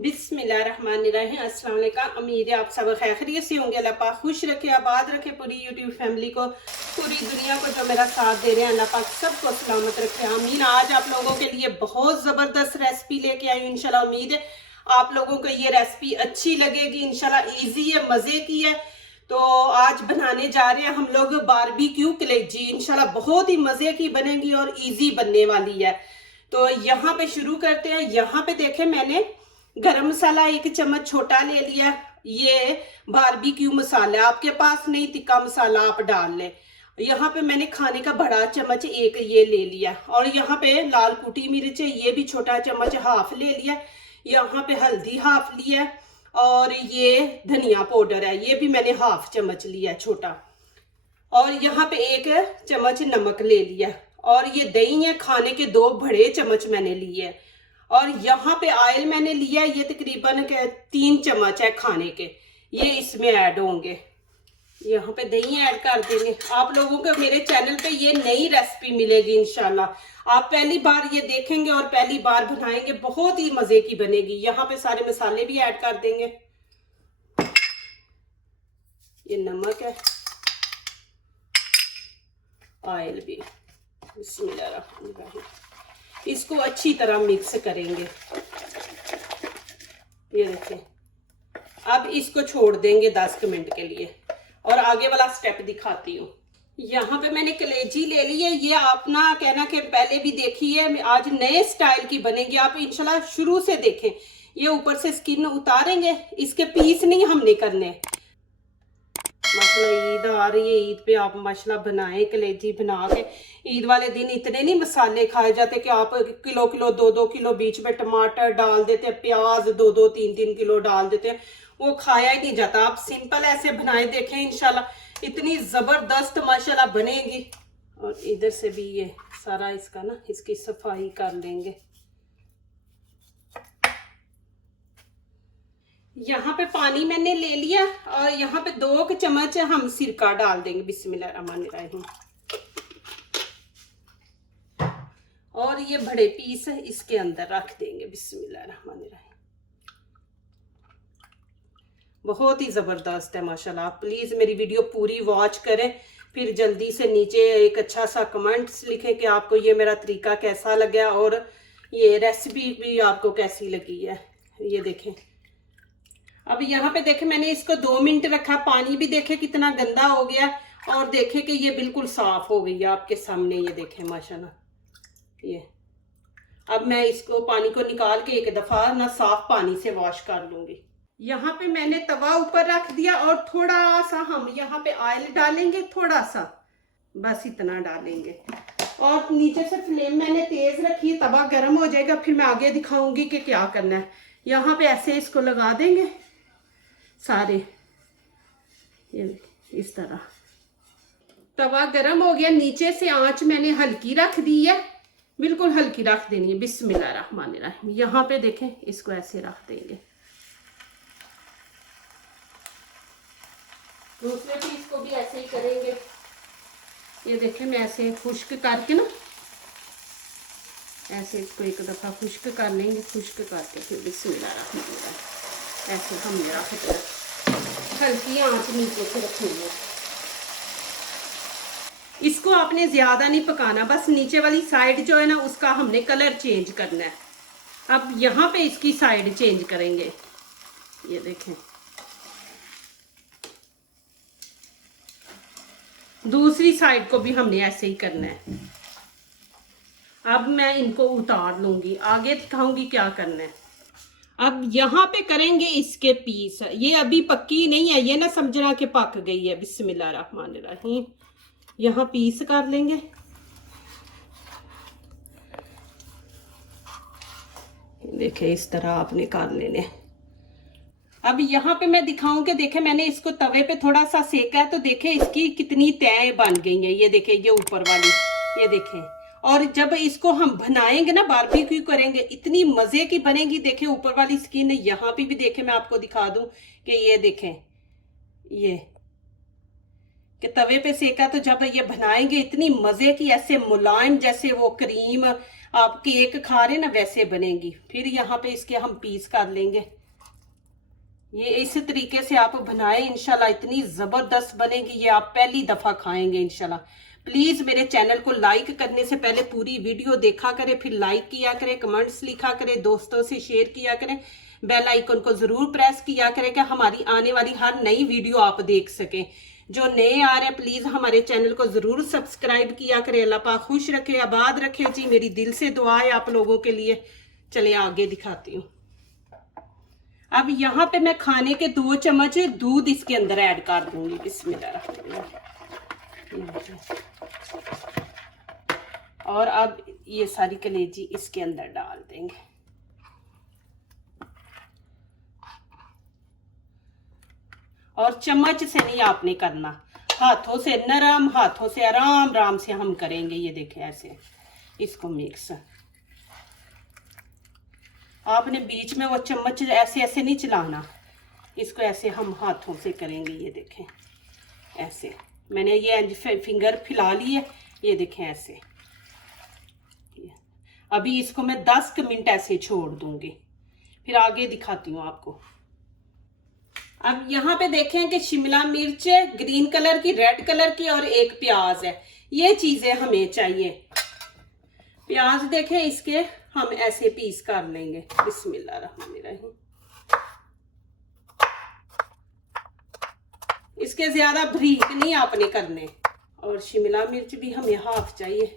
बिस्मिल्लाहिर्रहमानिर्रहीम। अस्सलाम वालेकुम। उम्मीद है आप सब खैरियत से होंगे। अल्लाह पाक खुश रखे, आबाद रखे पूरी यूट्यूब फैमिली को, पूरी दुनिया को जो मेरा साथ दे रहे हैं। अल्लाह पाक सबको सलामत रखे, आमीन। आज आप लोगों के लिए बहुत ज़बरदस्त रेसिपी लेके आई हूँ। इंशाल्लाह उम्मीद है आप लोगों को ये रेसिपी अच्छी लगेगी। इंशाल्लाह ईजी है, मज़े की है। तो आज बनाने जा रहे हैं हम लोग बारबेक्यू कलेजी। इंशाल्लाह बहुत ही मज़े की बनेगी और ईजी बनने वाली है। तो यहाँ पे शुरू करते हैं। यहाँ पे देखें, मैंने गरम मसाला 1 चम्मच छोटा ले लिया। ये बारबेक्यू मसाला, आपके पास नहीं तिक्का मसाला आप डाल लें। यहाँ पे मैंने खाने का बड़ा चम्मच 1 ये ले लिया। और यहाँ पे लाल कुटी मिर्च, ये भी छोटा चम्मच हाफ ले लिया। यहाँ पे हल्दी हाफ लिया और ये धनिया पाउडर है, ये भी मैंने हाफ चम्मच लिया छोटा। और यहाँ पे 1 चम्मच नमक ले लिया। और ये दही है, खाने के 2 बड़े चम्मच मैंने लिए। और यहाँ पे ऑयल मैंने लिया, ये तकरीबन 3 चम्मच है खाने के, ये इसमें ऐड होंगे। यहाँ पे दही ऐड कर देंगे। आप लोगों को मेरे चैनल पे ये नई रेसिपी मिलेगी इंशाल्लाह। आप पहली बार ये देखेंगे और पहली बार बनाएंगे, बहुत ही मजे की बनेगी। यहाँ पे सारे मसाले भी ऐड कर देंगे। ये नमक है, ऑयल भी। बिस्मिल्लाह, इसको अच्छी तरह मिक्स करेंगे। ये देखें, अब इसको छोड़ देंगे 10 मिनट के लिए और आगे वाला स्टेप दिखाती हूँ। यहाँ पे मैंने कलेजी ले ली है। ये अपना कहना कि पहले भी देखी है, आज नए स्टाइल की बनेगी। आप इंशाल्लाह शुरू से देखें। ये ऊपर से स्किन उतारेंगे, इसके पीस नहीं हमने करने। माशाल्लाह ईद आ रही है, ईद पे आप माशाल्लाह बनाएं कलेजी बना के। ईद वाले दिन इतने नहीं मसाले खाए जाते कि आप किलो 2-2 किलो बीच में टमाटर डाल देते हैं, प्याज 2-2 3-3 किलो डाल देते हैं, वो खाया ही नहीं जाता। आप सिंपल ऐसे बनाए देखें, इंशाल्लाह इतनी ज़बरदस्त माशाल्लाह बनेगी। और इधर से भी ये सारा इसका ना, इसकी सफाई कर लेंगे। यहाँ पे पानी मैंने ले लिया और यहाँ पे 2 चम्मच हम सिरका डाल देंगे। बिस्मिल्लाहिर्रहमानिर्रहीम। और ये बड़े पीस इसके अंदर रख देंगे। बिस्मिल्लाहिर्रहमानिर्रहीम। बहुत ही ज़बरदस्त है माशाल्लाह। आप प्लीज़ मेरी वीडियो पूरी वॉच करें, फिर जल्दी से नीचे एक अच्छा सा कमेंट्स लिखें कि आपको ये मेरा तरीका कैसा लगा और ये रेसिपी भी आपको कैसी लगी है। ये देखें, अब यहाँ पे देखें मैंने इसको 2 मिनट रखा। पानी भी देखें कितना गंदा हो गया और देखें कि ये बिल्कुल साफ हो गई है आपके सामने। ये देखें माशाल्लाह। ये अब मैं इसको पानी को निकाल के एक दफा ना साफ पानी से वॉश कर लूंगी। यहाँ पे मैंने तवा ऊपर रख दिया और थोड़ा सा हम यहाँ पे ऑयल डालेंगे, थोड़ा सा, बस इतना डालेंगे। और नीचे से फ्लेम मैंने तेज रखी है, तवा गर्म हो जाएगा, फिर मैं आगे दिखाऊंगी कि क्या करना है। यहाँ पे ऐसे इसको लगा देंगे सारे, ये इस तरह। तवा गरम हो गया, नीचे से आंच मैंने हल्की रख दी है, बिल्कुल हल्की रख देनी है। बिस्मिल्लाहिर्रहमानिर्रहीम। यहाँ पे देखें, इसको ऐसे रख देंगे। दूसरे पीस को भी ऐसे ही करेंगे। ये देखें, मैं ऐसे खुश्क करके ना, ऐसे इसको एक दफ़ा खुश्क कर लेंगे। खुश्क करके फिर बिस्मिल्लाहिर्रहमानिर्रहीम ऐसे हमने रख दिया। हल्की आंच नीचे से रखेंगे। इसको आपने ज़्यादा नहीं पकाना, बस नीचे वाली साइड जो है ना उसका हमने कलर चेंज करना है। अब यहाँ पे इसकी साइड चेंज करेंगे। ये देखें, दूसरी साइड को भी हमने ऐसे ही करना है। अब मैं इनको उतार लूंगी, आगे दिखाऊंगी क्या करना है। अब यहाँ पे करेंगे इसके पीस। ये अभी पक्की नहीं है, ये ना समझना कि पक गई है। बिस्मिल्लाहिर्रहमानिर्रहीम। यहाँ पीस कर लेंगे। देखे, इस तरह आपने कर लेने। अब यहाँ पे मैं दिखाऊं कि देखे मैंने इसको तवे पे थोड़ा सा सेका है, तो देखे इसकी कितनी तय बन गई है। ये देखे, ये ऊपर वाली, ये देखें। और जब इसको हम बनाएंगे ना, बारबेक्यू करेंगे, इतनी मजे की बनेगी। देखें ऊपर वाली स्किन, यहाँ पे भी देखें, मैं आपको दिखा दूं कि ये देखें, ये कि तवे पे सेका, तो जब ये बनाएंगे इतनी मजे की, ऐसे मुलायम जैसे वो क्रीम आप केक खा रहे ना वैसे बनेगी। फिर यहाँ पे इसके हम पीस कर लेंगे। ये इस तरीके से आप बनाएं, इंशाल्लाह इतनी ज़बरदस्त बनेगी, ये आप पहली दफ़ा खाएंगे इंशाल्लाह। प्लीज़ मेरे चैनल को लाइक करने से पहले पूरी वीडियो देखा करें, फिर लाइक किया करें, कमेंट्स लिखा करें, दोस्तों से शेयर किया करें, बेल आइकन को ज़रूर प्रेस किया करें कि हमारी आने वाली हर नई वीडियो आप देख सकें। जो नए आ रहे हैं प्लीज़ हमारे चैनल को ज़रूर सब्सक्राइब किया करें। अल्लाह पाक खुश रखे, आबाद रखे जी, मेरी दिल से दुआ है आप लोगों के लिए। चलिए आगे दिखाती हूँ। अब यहाँ पे मैं खाने के 2 चम्मच दूध इसके अंदर ऐड कर दूंगी। बिस्मिल्लाह। और अब ये सारी कलेजी इसके अंदर डाल देंगे। और चम्मच से नहीं आपने करना, हाथों से नरम, हाथों से आराम आराम से हम करेंगे। ये देखें ऐसे इसको मिक्स। आपने बीच में वो चम्मच ऐसे ऐसे नहीं चलाना, इसको ऐसे हम हाथों से करेंगे। ये देखें ऐसे मैंने ये फिंगर फैला ली है, ये देखें ऐसे। अभी इसको मैं 10 मिनट ऐसे छोड़ दूंगी, फिर आगे दिखाती हूँ आपको। अब यहाँ पे देखें कि शिमला मिर्च ग्रीन कलर की, रेड कलर की और एक प्याज है। ये चीजें हमें चाहिए। प्याज देखें इसके हम ऐसे पीस कर लेंगे। बिस्मिल्लाहिर्रहमानिर्रहीम। इसके ज्यादा बारीक नहीं आपने करने। और शिमला मिर्च भी हमें हाफ चाहिए।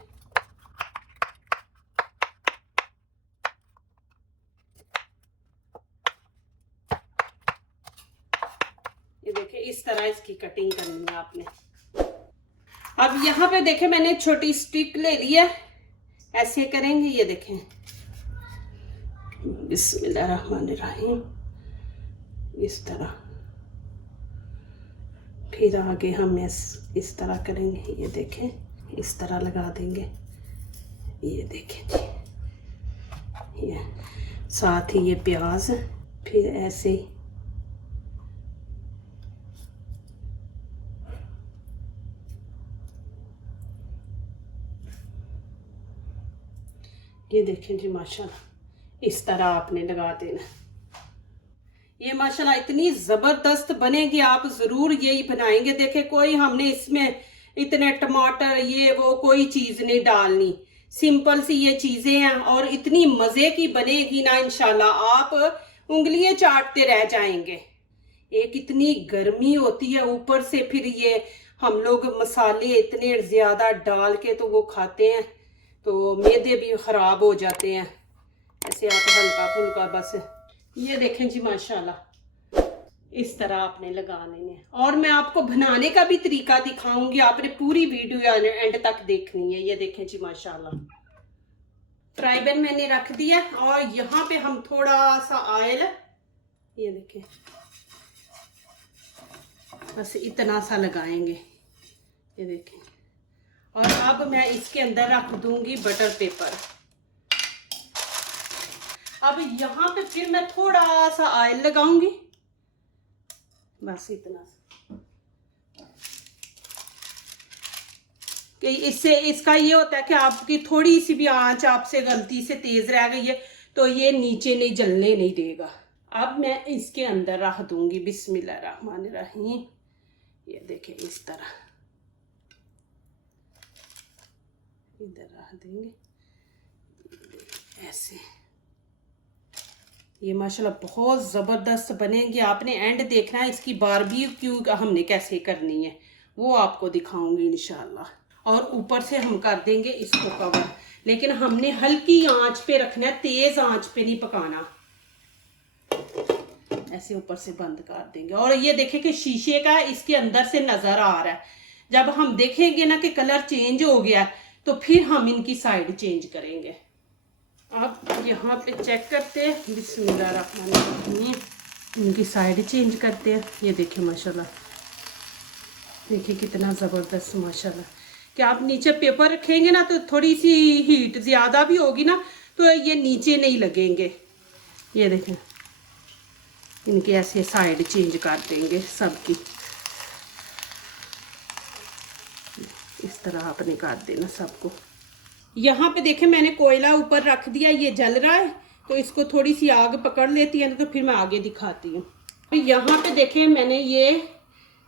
ये देखें इस तरह इसकी कटिंग करनी है आपने। अब यहाँ पे देखें मैंने छोटी स्टिक ले ली है, ऐसे करेंगे। ये देखें बिस्मिल्लाहिर्रहमानिर्रहीम, इस तरह। फिर आगे हम इस तरह करेंगे। ये देखें इस तरह लगा देंगे। ये देखें जी, ये साथ ही ये प्याज, फिर ऐसे ही ये देखें जी माशाल्लाह इस तरह आपने लगा देना। ये माशाल्लाह इतनी ज़बरदस्त बनेगी, आप ज़रूर यही बनाएंगे। देखें कोई हमने इसमें इतने टमाटर ये वो कोई चीज़ नहीं डालनी, सिंपल सी ये चीज़ें हैं और इतनी मज़े की बनेगी ना इंशाल्लाह, आप उंगलियां चाटते रह जाएंगे। एक इतनी गर्मी होती है ऊपर से, फिर ये हम लोग मसाले इतने ज़्यादा डाल के तो वो खाते हैं तो मैदे भी ख़राब हो जाते हैं। ऐसे आप हल्का फुल्का बस। ये देखें जी माशाल्लाह इस तरह आपने लगा लेने। और मैं आपको बनाने का भी तरीका दिखाऊंगी, आपने पूरी वीडियो एंड तक देखनी है। ये देखें जी माशाल्लाह फ्राई पैन मैंने रख दिया और यहाँ पे हम थोड़ा सा ऑयल, ये देखें बस इतना सा लगाएंगे। ये देखें। और अब मैं इसके अंदर रख दूंगी बटर पेपर। अब यहाँ पे फिर मैं थोड़ा सा ऑयल लगाऊंगी, बस इतना कि इससे इसका ये होता है कि आपकी थोड़ी सी भी आंच आपसे गलती से तेज रह गई है तो ये नीचे नहीं जलने नहीं देगा। अब मैं इसके अंदर रख दूंगी बिस्मिल्लाहिर्रहमानिर्रहीम। ये देखें इस तरह इधर रख देंगे ऐसे। ये माशाल्लाह बहुत ज़बरदस्त बनेगी। आपने एंड देखना है, इसकी बारबेक्यू हमने कैसे करनी है वो आपको दिखाऊंगी इंशाल्लाह। और ऊपर से हम कर देंगे इसको कवर, लेकिन हमने हल्की आंच पे रखना है, तेज आंच पे नहीं पकाना। ऐसे ऊपर से बंद कर देंगे। और ये देखें कि शीशे का इसके अंदर से नजर आ रहा है। जब हम देखेंगे ना कि कलर चेंज हो गया तो फिर हम इनकी साइड चेंज करेंगे। अब यहाँ पे चेक करते हैं बिस्मिल्लाहिर्रहमानिर्रहीम, इनकी साइड चेंज करते हैं। ये देखिए माशाल्लाह, देखिए कितना ज़बरदस्त माशाल्लाह। कि आप नीचे पेपर रखेंगे ना तो थोड़ी सी हीट ज़्यादा भी होगी ना तो ये नीचे नहीं लगेंगे। ये देखें इनकी ऐसे साइड चेंज कर देंगे सबकी। इस तरह आपने काट देना सबको। यहाँ पे देखे मैंने कोयला ऊपर रख दिया, ये जल रहा है, तो इसको थोड़ी सी आग पकड़ लेती है तो फिर मैं आगे दिखाती हूँ। फिर यहाँ पे देखे मैंने ये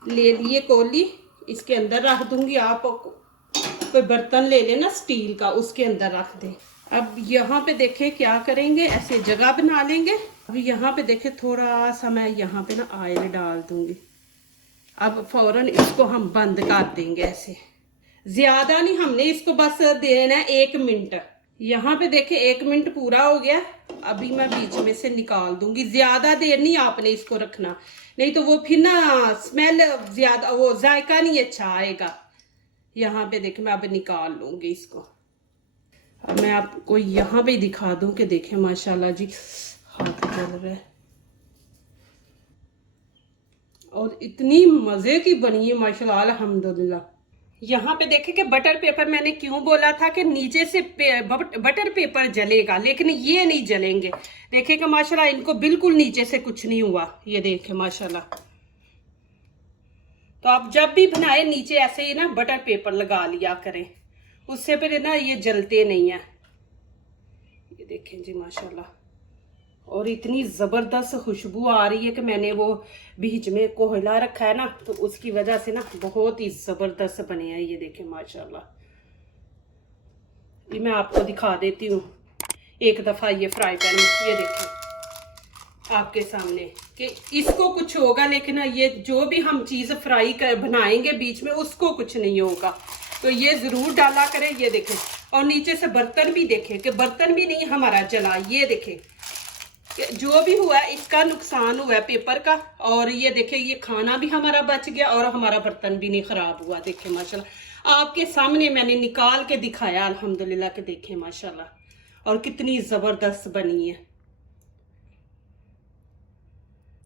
ले लिए कोली, इसके अंदर रख दूंगी। आप कोई बर्तन ले लेना स्टील का, उसके अंदर रख दें। अब यहाँ पे देखे क्या करेंगे, ऐसे जगह बना लेंगे। अब यहाँ पे देखे थोड़ा सा मैं यहाँ पे ना ऑयल डाल दूंगी। अब फौरन इसको हम बंद कर देंगे ऐसे, ज्यादा नहीं, हमने इसको बस देना है 1 मिनट। यहाँ पे देखे 1 मिनट पूरा हो गया। अभी मैं बीच में से निकाल दूंगी। ज्यादा देर नहीं आपने इसको रखना, नहीं तो वो फिर ना स्मेल ज्यादा, वो जायका नहीं अच्छा आएगा। यहाँ पे देखे मैं अब निकाल लूंगी इसको। अब मैं आपको यहाँ पे दिखा दूं कि देखें माशाल्लाह जी हाथ जल रहा है और इतनी मजे की बनी है माशाल्लाह अल्हम्दुलिल्लाह। यहाँ पे देखे कि बटर पेपर, मैंने क्यों बोला था कि नीचे से बटर पेपर जलेगा, लेकिन ये नहीं जलेंगे। देखे कि माशाल्लाह इनको बिल्कुल नीचे से कुछ नहीं हुआ, ये देखे माशाल्लाह। तो आप जब भी बनाए नीचे ऐसे ही ना बटर पेपर लगा लिया करें, उससे फिर ना ये जलते नहीं है। ये देखें जी माशाल्लाह, और इतनी ज़बरदस्त खुशबू आ रही है कि मैंने वो बीच में कोयला रखा है ना, तो उसकी वजह से ना बहुत ही ज़बरदस्त बने हैं। ये देखें माशाल्लाह, ये मैं आपको दिखा देती हूँ एक दफ़ा। ये फ्राई पैन में ये देखें आपके सामने कि इसको कुछ होगा, लेकिन ये जो भी हम चीज़ फ्राई कर बनाएंगे बीच में उसको कुछ नहीं होगा। तो ये ज़रूर डाला करें। ये देखें, और नीचे से बर्तन भी देखें कि बर्तन भी नहीं हमारा जला। ये देखें जो भी हुआ इसका नुकसान हुआ पेपर का, और ये देखे ये खाना भी हमारा बच गया और हमारा बर्तन भी नहीं खराब हुआ। देखे माशाल्लाह आपके सामने मैंने निकाल के दिखाया अल्हम्दुलिल्लाह के देखे माशाल्लाह, और कितनी जबरदस्त बनी है।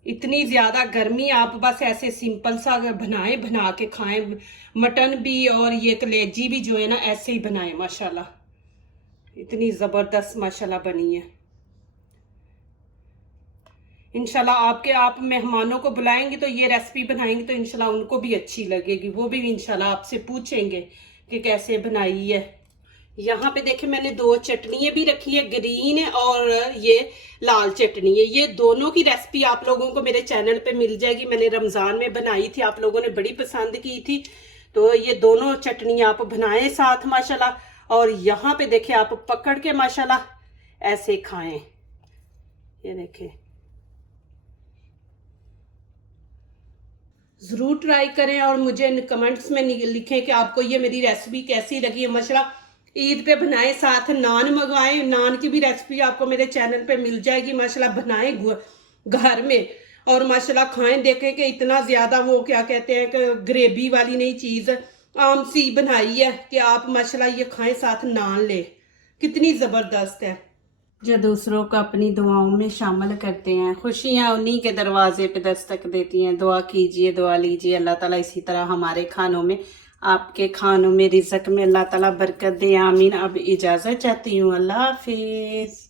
इतनी ज्यादा गर्मी, आप बस ऐसे सिंपल सा अगर बना के खाएं, मटन भी और ये कलेजी भी जो है ना ऐसे ही बनाएं माशाल्लाह। इतनी जबरदस्त माशाल्लाह बनी है। इंशाल्लाह आप मेहमानों को बुलाएंगे तो ये रेसिपी बनाएंगे तो इंशाल्लाह उनको भी अच्छी लगेगी। वो भी इंशाल्लाह आपसे पूछेंगे कि कैसे बनाई है। यहाँ पे देखे मैंने 2 चटनियाँ भी रखी है, ग्रीन और ये लाल चटनी है। ये दोनों की रेसिपी आप लोगों को मेरे चैनल पे मिल जाएगी। मैंने रमज़ान में बनाई थी, आप लोगों ने बड़ी पसंद की थी। तो ये दोनों चटनियाँ आप बनाएं साथ माशाल्लाह। और यहाँ पे देखे आप पकड़ के माशाल्लाह ऐसे खाएं। ये देखें, ज़रूर ट्राई करें और मुझे कमेंट्स में लिखें कि आपको ये मेरी रेसिपी कैसी लगी है। माशाल्लाह ईद पे बनाएं, साथ नान मंगवाएं। नान की भी रेसिपी आपको मेरे चैनल पे मिल जाएगी। माशाल्लाह बनाएं घर में और माशाल्लाह खाएं। देखें कि इतना ज़्यादा वो क्या कहते हैं कि ग्रेवी वाली नहीं चीज़ आम सी बनाई है कि आप माशाल्लाह ये खाएं साथ नान ले, कितनी ज़बरदस्त है। जो दूसरों को अपनी दुआओं में शामिल करते हैं, खुशियाँ उन्हीं के दरवाजे पे दस्तक देती हैं। दुआ कीजिए, दुआ लीजिए, अल्लाह ताला इसी तरह हमारे खानों में, आपके खानों में, रिज़्क़ में अल्लाह ताला बरकत दे। आमीन। अब इजाज़त चाहती हूँ, अल्लाह हाफिज़।